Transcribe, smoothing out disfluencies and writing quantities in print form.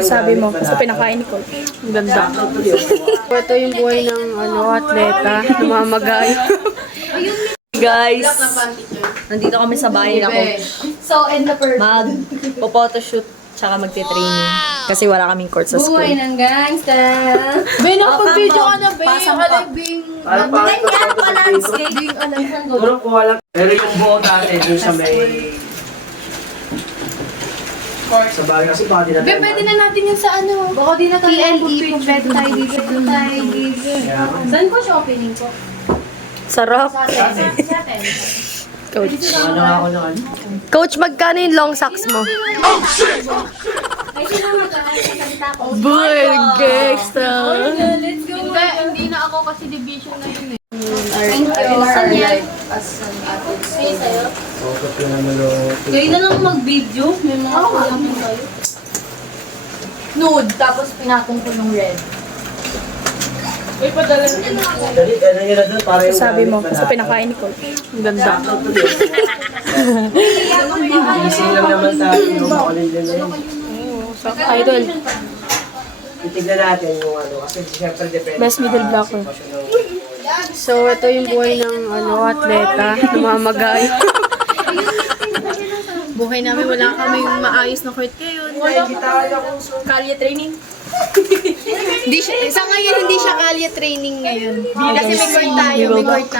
Sabi mo, sa pinakain ni Coach. Ang ganda. Ito yung buhay ng atleta, namamagay. Guys, nandito kami sa bahay na Coach. So, and the person. Mag-photoshoot, tsaka magte-training. Kasi wala kaming court sa school. Buhay ng gangsta. Be, napag-video ka na, be. Bing. Ganyan pa landscape. Bing, alam saan doon. Puro kuha lang. Pero yung buo dati, dun sa may... Sa bagay kasi baka di Be, natin. pwede na natin yung sa ano. Baka di na tayo TLE, pwede tayo dito. Saan ko siya opening ko? Sarap. Sa atin. Coach. Ano nga ako ng ano? Coach, magkano yung long socks mo? Ay, sino magkakasalita ko? Boy, gangsta. Let's go. Hindi na ako kasi division na yun eh. Thank you. Saan yan? Ay, sa'yo? Focus ko naman yung... Kayo na lang mag-video. May mga kulang din kayo. Nude, tapos pinatong ko yung red. Dali, ano yun na dun? Para yung Sabi mo, gamit sa malaki. pinakain ni Coach. Ang ganda. Easy lang naman sa akin yung makulin din na yun. Idol. Titignan natin yung ano, kasi siyempre depende. Best middle blocker. So, ito yung buhay ng atleta, namamagay. Buhay namin, wala kaming maayos na court ngayon. Kalye training. Sa ngayon, hindi siya kalye training ngayon. Kasi may court tayo, may court tayo.